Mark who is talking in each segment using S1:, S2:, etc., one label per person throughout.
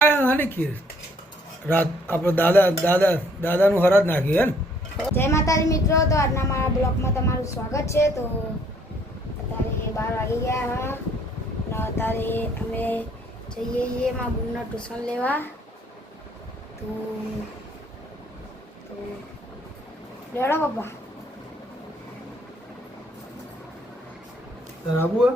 S1: હાની ખીર રાત આપણે દાદા દાદા દાદાનું હરાજ નાખ્યું હે
S2: જય માતાજી મિત્રો તો આજના મારા બ્લોગમાં તમારું સ્વાગત છે. તો અત્યારે બાર વાગી ગયા હા. અને અત્યારે અમે જઈએ છીએ મારા બુનના ટ્યુશન લેવા. તો લેડો પપ્પા.
S1: તારે હે?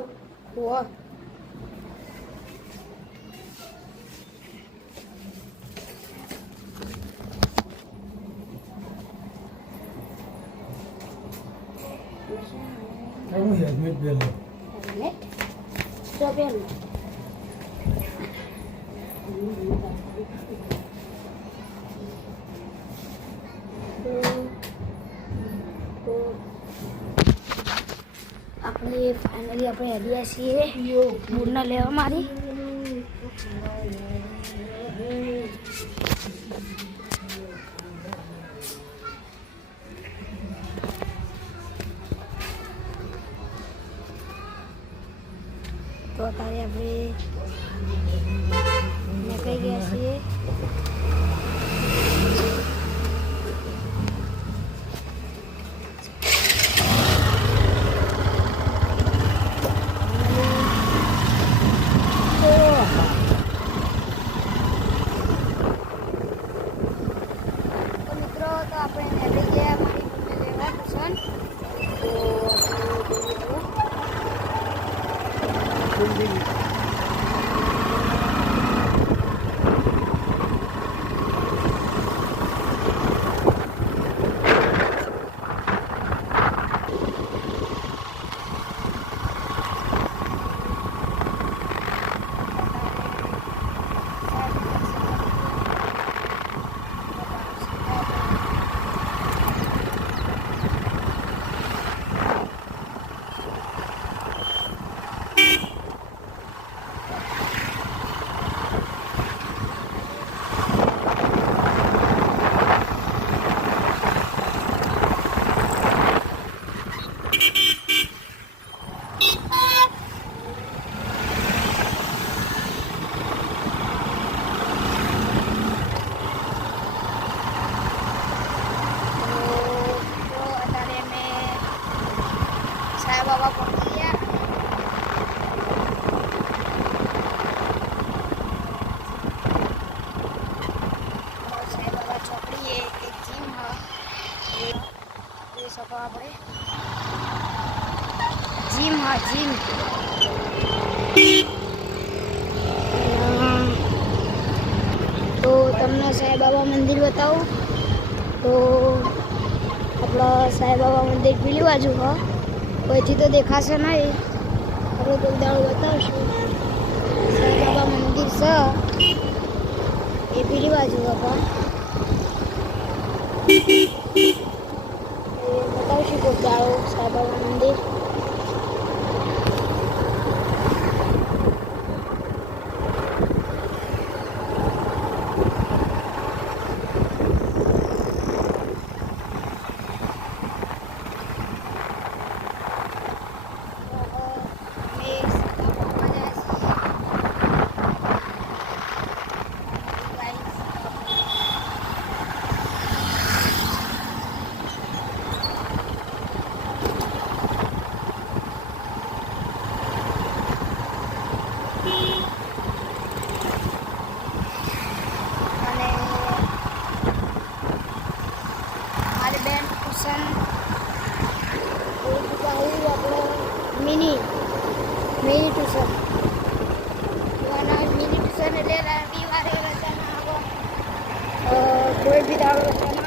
S1: હેલ્મેટ પહેલો
S2: હેલ્મેટ જો પહેલું આપણે ફાઇનલી આપણે હરિયા છીએ મૂળના લેવા મારી અત્યારે આપણે નીકળી ગયા છીએ તો મિત્રો તો આપણે નીકળી ગયા મારી બુનને લેવા ટ્યુશન તો આપણે જઈએ હવે. તો અત્યારે અમે સાંઈ બાબા પહોંચી ગયા સાંઈ બાબા ચોકડીએ એક જીમ એ આપણે જીમ હા, જીમ. તો તમને સાંઈ બાબા મંદિર બતાવું? તો આપણા સાંઈબાબા મંદિર પેલી બાજુ, હા. કોઈથી તો દેખાશે નહીં. આપણે તો દાળ બતાવશું. સાંઈબાબા મંદિર છે. એ પેલી બાજુ હ પણ એ બતાવશું કોઈ દાડો સાંઈબાબા મંદિર અમે સાંઈબાબા જાય છીએ અને મારી બેન ટ્યુશન એ બીજા હું આપણો મિની મિની ટ્યુશન અને મિની ટ્યુશન એટલે રવિવારે રજા ના આવે અ, કોઈ બી દાડો રજા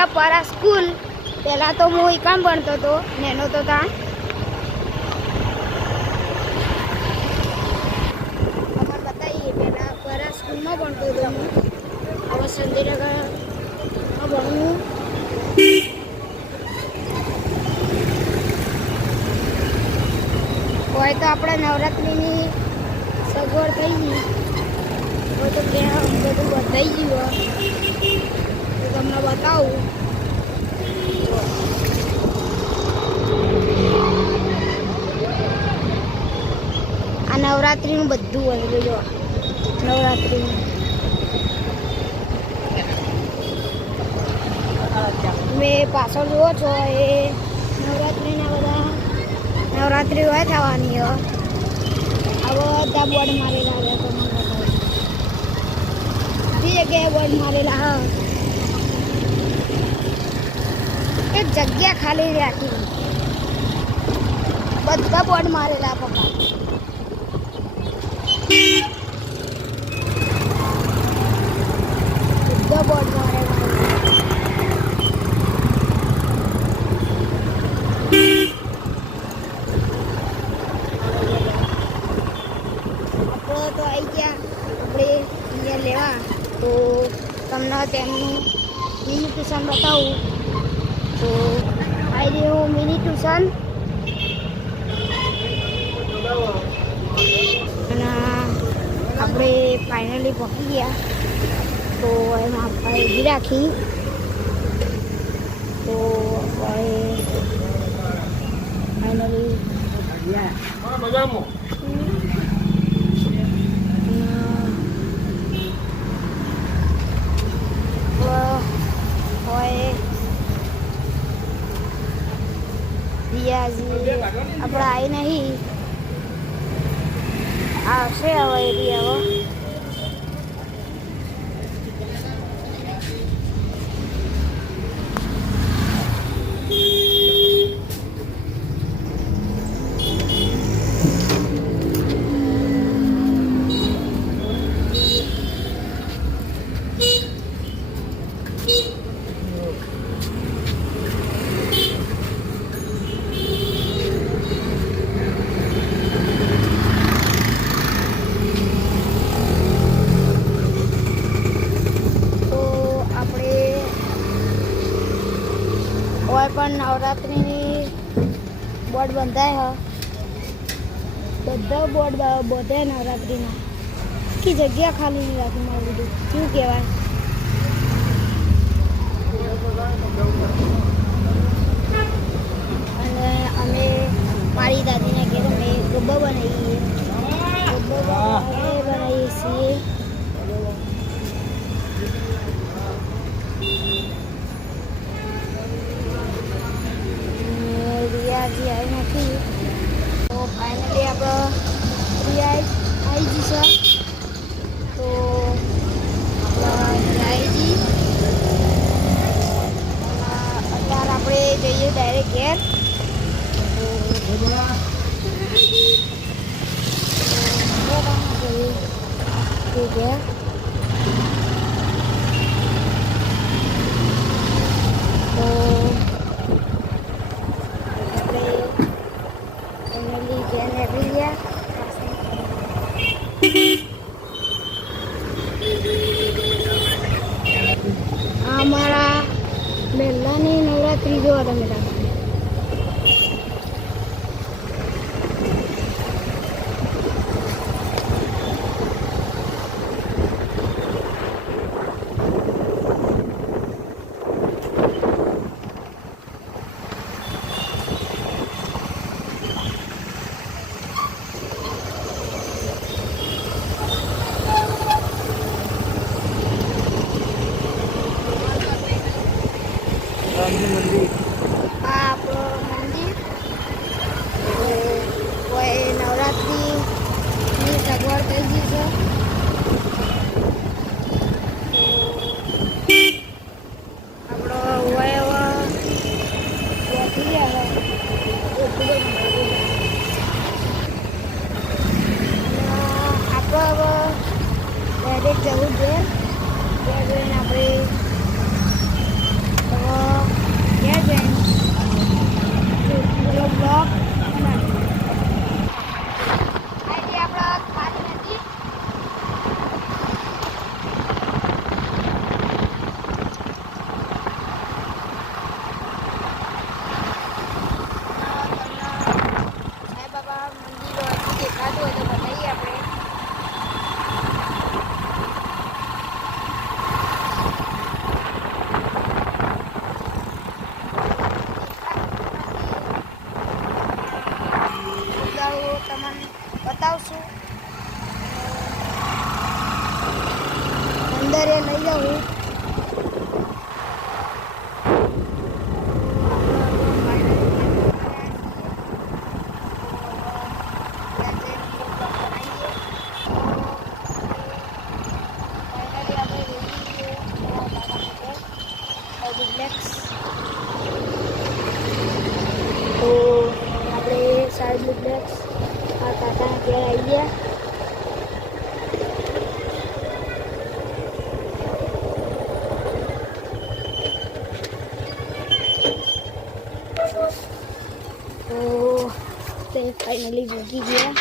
S2: પાછા પરા સ્કૂલ પહેલાં તો હું એકામ ભણતો હતો નેનો તો ત્યાં અમારે બતાવીએ પહેલાં પરા સ્કૂલમાં ભણતો હતો હું હવે સંધીનગરમાં ભણું હોય તો આપણે નવરાત્રિની સગવડ થઈ ગઈ હોય તો ત્યાં બધું બતાવી ગયું તમને બતાવું આ નવરાત્રિનું બધું હોય જો નવરાત્રિનું. તમે પાછળ જુઓ છો, એ નવરાત્રિના બધા નવરાત્રિ હોય થવાની હવે આ બધા બોર્ડ મારેલા છે તો મને જગ્યાએ બોર્ડ મારેલા, હા. એક જગ્યા ખાલી રાખી બધા બોર્ડ મારેલા પપ્પા. બધા બોર્ડ મારેલા આપણે તો આવી ગયા આપણે અહીંયા લેવા તો તમને તેમનું મિની ટ્યુશન બતાવું તો આવી રહ્યું મિની ટ્યુશન અને આપણે ફાઇનલી પહોંચી ગયા. તો એમાં આપણે ઊભી રાખી તો આપણે ફાઇનલી આપણે આવી નહીં આવશે હવે એરી હવે તો આપણે હોય પણ નવરાત્રિની બોર્ડ બંધાય હ. બધા બોર્ડ બધા નવરાત્રિના. આખી જગ્યા ખાલી રાખી મારું બધું. શું કહેવાય અને અમે મારી દાદીને ઘેર અમે ગબ્બા બનાવીએ ગબ્બા અમે બનાવીએ છીએ અને રિયાજી આવી નથી તો ફાઇનલી આપણો રિયા આવી જશે તો આપણે રિયાજી અત્યારે આપણે જઈએ ડાયરેક્ટ ઘેર તો ઘેર તો આપણે ફેમિલી ઘેર નીકળી ગયા આ અમારા પહેલાંની નવરાત્રિ જોવા તમે તાર આ આપણો મંદિર તો કોઈ નવરાત્રિની સગવડ થઈ ગઈ છે આપણો હોય હવે પહોંચી ગયા છે. એ ખૂબ જ મોટું છે. અને આપણે હવે ડાયરેક્ટ જવું છે ત્યાં જઈને આપણે તો ત્યાં જઈને પેલો બ્લોક આજે આપણે ખાલી નથી અંદર એ લઈ જાઉં તો આપણે સાઈડ ડુપ્લેક્સ આ કાકા ત્યાં આવી ગયા તો તે ફાઇનલી ભોગી ગયા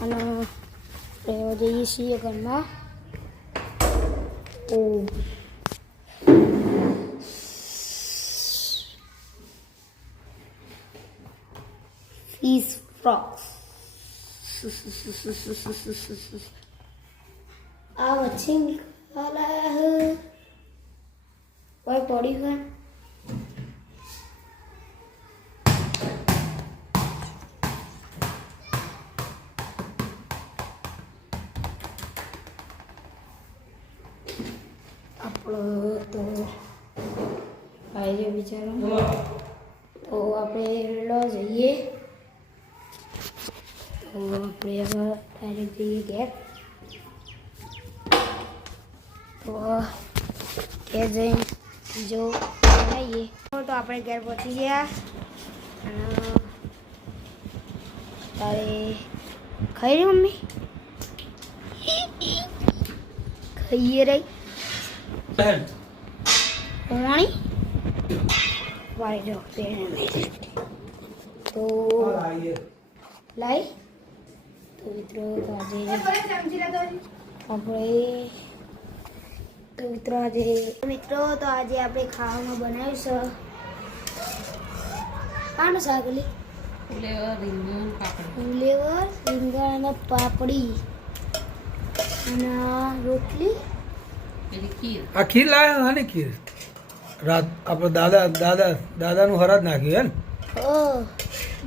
S2: અને આપણે જઈએ છીએ ઘરમાં ઓ ફીસ frogs. આ વચ્ચે કોઈ પડી હોય આપણો તો ભાઈ બિચારો. તો આપણે લો જઈએ. તો આપણે હવે ડાયરેક્ટ જઈએ ઘેર. તો ઘેર જઈને જો બનાવીએ તો આપણે ઘેર પહોંચી ગયા. તારે ખાઈ રહી મમ્મી? ખાઈએ રહી પાણી? વાળી જો તો લાઈ. તો મિત્રો તો આજે આપણે તો મિત્રો આજે મિત્રો તો આજે આપણે ખાવામાં બનાવ્યું છે પાનું શાક લી ફુલેવર રીંગણ અને પાપડી. અને રોટલી?
S1: આ ખીર હા ને ખીર. રાત આપણે દાદા દાદા દાદાનું હરાજ નાખ્યું હે ને
S2: દાદા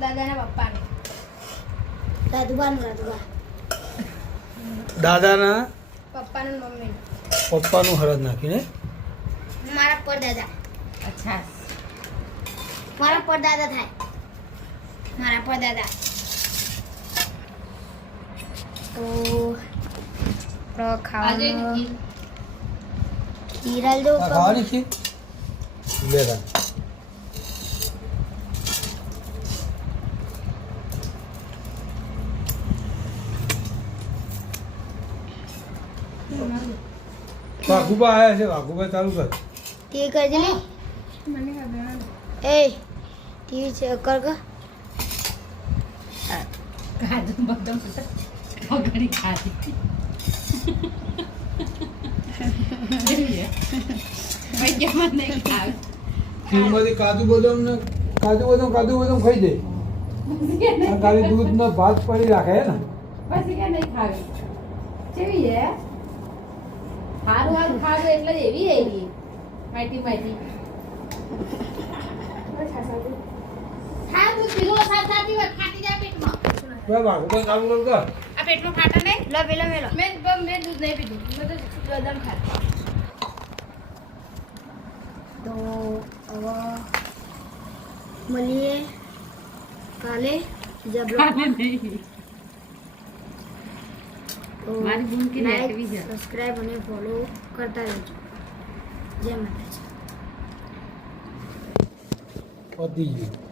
S2: દાદાના પપ્પાનું. દાદુબાનું દાદુબા
S1: દાદાના
S2: પપ્પાનું મમ્મી
S1: પપ્પાનું હરાજ નાખ્યું ને
S2: મારા પર દાદા.
S3: અચ્છા.
S2: મારા પર દાદા થાય. મારા પર દાદા. તો આપણો
S3: આજે
S2: ખાવાનું ખીરાલ જો
S1: આ ખાવાની ખીર? લે વાઘુબા આયા છે? વાઘુબા ચાલુ કર.
S2: ટીવી કરજે ને. એ ટીવી છે કર કર.
S3: કાજુ બદામ વગડી ખાધી.
S1: ખીરમાંથી કાજુ બદામ ને કાજુ બદામ કાજુ બદામ ખાઈ જાય ખાલી દૂધ ને ભાત પડી રાખે ને.
S3: પછી કે નહીં ખાવી. કેવી છે? સારું હારું ખાવે એટલે જ એવી એવી માટી માટી. હા દૂધ પીલો સાથ સાથી જાય પેટમાં.
S1: ભાઈ વાઘુબા ચાલુ કર કર.
S3: આ પેટમાં ફાટા નહીં?
S2: લો પેલો મેલો
S3: મેં મેં દૂધ નહીં પીધું. મેં તો બદામ ખાધા.
S2: તો હવે મળીએ કાલે બીજા તો
S3: મારી બૂન કે
S2: લાઈક
S3: છે.
S2: સબસ્ક્રાઇબ અને ફોલો કરતા રહેજો. જય માતાજી.
S1: પતી ગયું.